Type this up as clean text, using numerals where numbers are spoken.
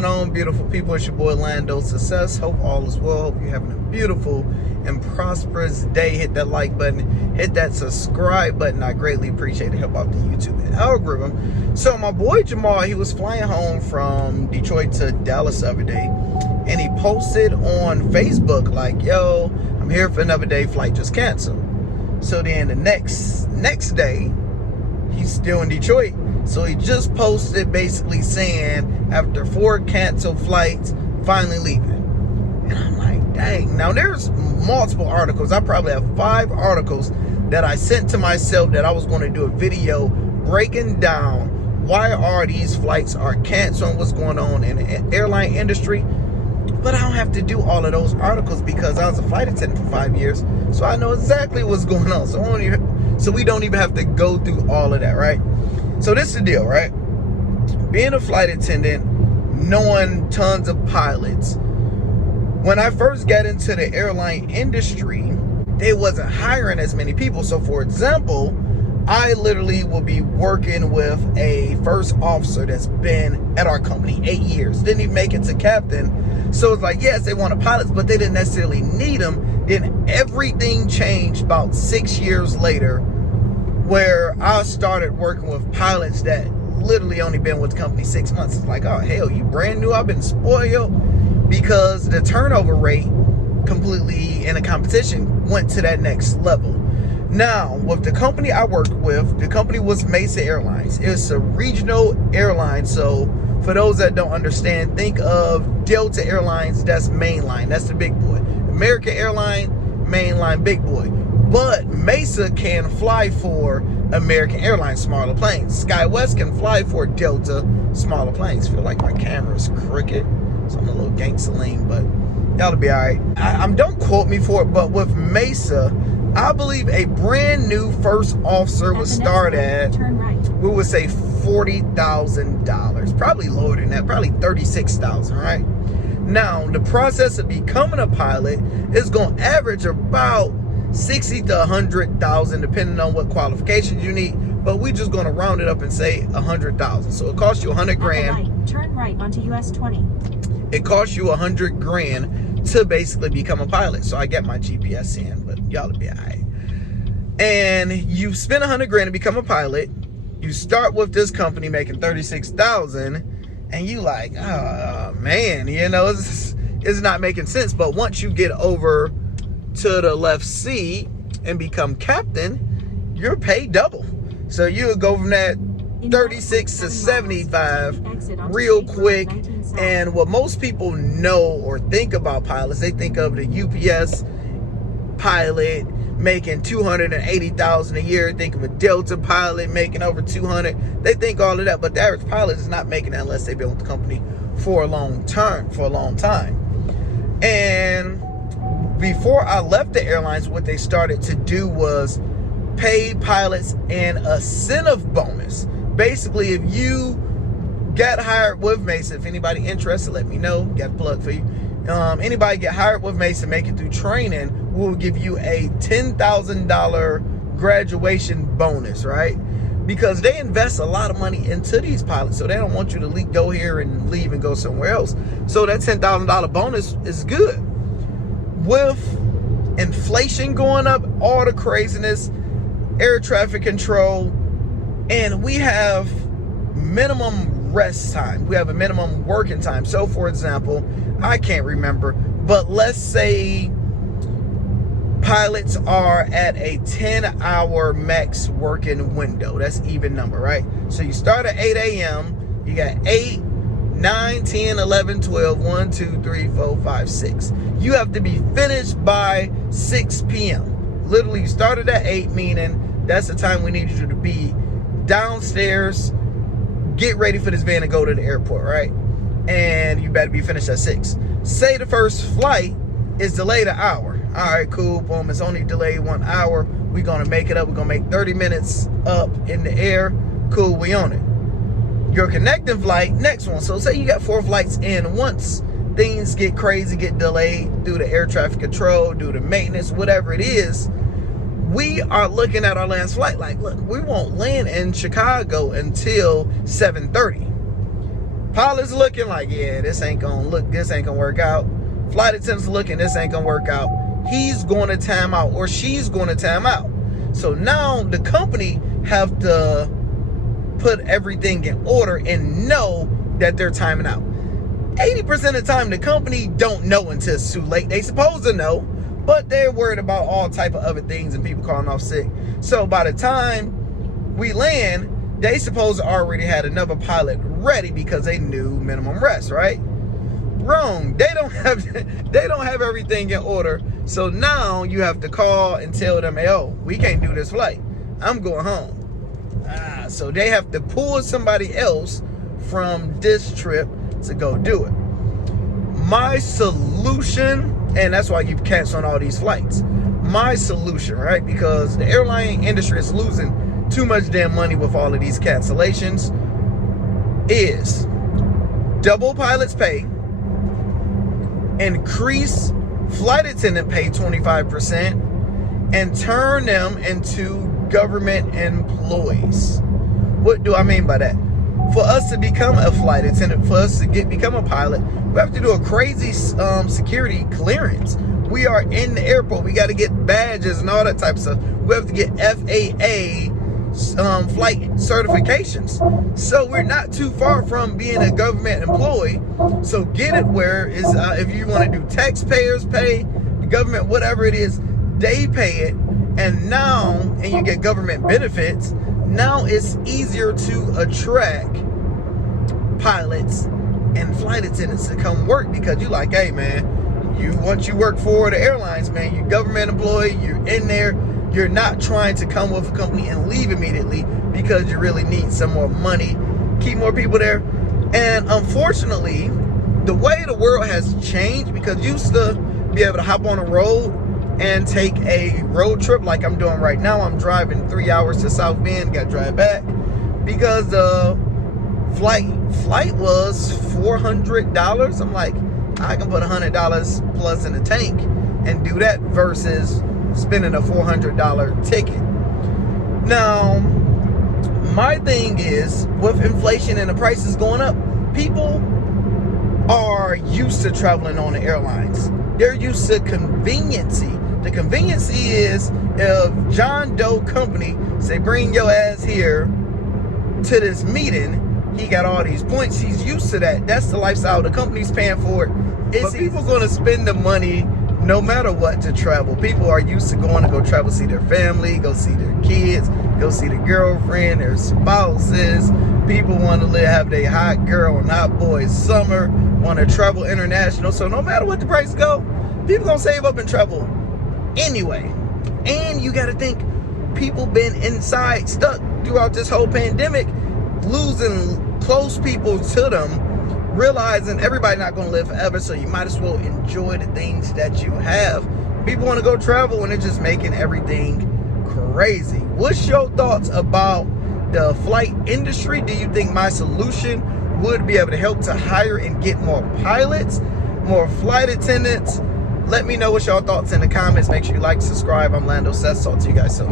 going on, beautiful people? It's your boy Lando Success. Hope all is well. Hope you're having a beautiful and prosperous day. Hit that like button, hit that subscribe button. I greatly appreciate it. Help out the YouTube algorithm. So my boy Jamal, he was flying home from Detroit to Dallas the other day, and he posted on Facebook like, yo, I'm here for another day, flight just canceled. So then the next day, he's still in Detroit. So he just posted basically saying after 4 canceled flights, finally leaving. And I'm like, dang. Now there's multiple articles. I probably have 5 articles that I sent to myself that I was going to do a video breaking down why are these flights are canceled, what's going on in the airline industry. But I don't have to do all of those articles because I was a flight attendant for 5 years. So I know exactly what's going on. So we don't even have to go through all of that, right? So this is the deal, right? Being a flight attendant, knowing tons of pilots. When I first got into the airline industry, they wasn't hiring as many people. So for example, I literally will be working with a first officer that's been at our company 8 years. Didn't even make it to captain. So it's like, yes, they wanted pilots, but they didn't necessarily need them. Then everything changed about 6 years later, where I started working with pilots that literally only been with the company 6 months. It's like, oh, hell, you brand new? I've been spoiled, because the turnover rate completely in the competition went to that next level. Now, with the company I worked with, the company was Mesa Airlines. It's a regional airline. So for those that don't understand, think of Delta Airlines, that's mainline, that's the big boy. American Airline, mainline, big boy. But Mesa can fly for American Airlines, smaller planes. SkyWest can fly for Delta, smaller planes. Feel like my camera's crooked, so I'm a little gangster lean, but y'all will be all right. Don't quote me for it, but with Mesa, I believe a brand new first officer would start at, we would say $40,000, probably lower than that, probably $36,000, right? Now, the process of becoming a pilot is going to average about $60,000 to $100,000, depending on what qualifications you need. But we're just going to round it up and say $100,000. So it costs you $100 grand. Turn right onto US 20. It costs you $100 grand to basically become a pilot. So I get my GPS in, but y'all will be all right. And you spend $100 grand to become a pilot. You start with this company making $36,000, and you like, oh man, you know, it's not making sense. But once you get over to the left seat and become captain, you're paid double. So you would go from that 36 to 75 real quick. And what most people know or think about pilots, they think of the UPS pilot making $280,000 a year. Think of a Delta pilot making over 200. They think all of that, but the average pilot is not making that unless they've been with the company for a long time. And before I left the airlines, what they started to do was pay pilots an incentive bonus. Basically, if you got hired with Mesa, if anybody interested, let me know. Got a plug for you. Anybody get hired with Mesa, make it through training, we'll give you a $10,000 graduation bonus, right? Because they invest a lot of money into these pilots, so they don't want you to go here and leave and go somewhere else. So that $10,000 bonus is good. With inflation going up, all the craziness, air traffic control, and we have minimum rest time. We have a minimum working time. So for example, I can't remember, but let's say pilots are at a 10-hour max working window. That's even number, right? So you start at 8 a.m. You got 8, 9, 10, 11, 12, 1, 2, 3, 4, 5, 6. You have to be finished by 6 p.m. Literally, you started at 8, meaning that's the time we need you to be downstairs, get ready for this van to go to the airport, right? And you better be finished at 6. Say the first flight is delayed an hour. All right, cool, boom, it's only delayed 1 hour. We're gonna make it up. We're gonna make 30 minutes up in the air. Cool, we on it. Your connecting flight, next one. So say you got 4 flights in. Once things get crazy, get delayed due to air traffic control, due to maintenance, whatever it is, we are looking at our last flight like, look, we won't land in Chicago until 7:30. Pilots looking like, yeah, this ain't gonna work out. Flight attendants looking, this ain't gonna work out. He's going to time out, or she's going to time out. So now the company have to put everything in order and know that they're timing out. 80% of the time, the company don't know until it's too late. They supposed to know, but they're worried about all type of other things and people calling off sick. So by the time we land, they supposed to already had another pilot ready because they knew minimum rest, right? Wrong. They don't have everything in order. So now you have to call and tell them, hey, oh, we can't do this flight. I'm going home. So they have to pull somebody else from this trip to go do it. My solution, and that's why you cancel on all these flights. My solution, right? Because the airline industry is losing too much damn money with all of these cancellations, is double pilots pay, increase flight attendant pay 25%, and turn them into government employees. What do I mean by that? For us to become a flight attendant, for us to become a pilot, we have to do a crazy security clearance. We are in the airport. We got to get badges and all that type of stuff. We have to get FAA flight certifications. So we're not too far from being a government employee. So get it where is if you want to do taxpayers pay, the government, whatever it is, they pay it. And now, and you get government benefits. Now it's easier to attract pilots and flight attendants to come work because you're like, hey man, once you work for the airlines, man, you're government employee, you're in there, you're not trying to come with a company and leave immediately because you really need some more money, keep more people there. And unfortunately, the way the world has changed, because you used to be able to hop on a road and take a road trip like I'm doing right now. I'm driving 3 hours to South Bend, got to drive back because the flight was $400. I'm like, I can put $100 plus in the tank and do that versus spending a $400 ticket. Now, my thing is, with inflation and the prices going up, people are used to traveling on the airlines. They're used to conveniency. The conveniency is if John Doe company say bring your ass here to this meeting, he got all these points. He's used to that. That's the lifestyle. The company's paying for it. But people going to spend the money no matter what to travel. People are used to going to go travel, see their family, go see their kids, go see their girlfriend, their spouses. People want to have their hot girl and hot boy summer, want to travel international. So no matter what the price go, people going to save up and travel anyway. And you got to think, people been inside, stuck throughout this whole pandemic, losing close people to them, realizing everybody not going to live forever, so you might as well enjoy the things that you have. People want to go travel and they're just making everything crazy. What's your thoughts about the flight industry? Do you think my solution would be able to help to hire and get more pilots, more flight attendants? Let me know what's your thoughts in the comments. Make sure you like, subscribe. I'm Lando Seth. Talk to you guys soon.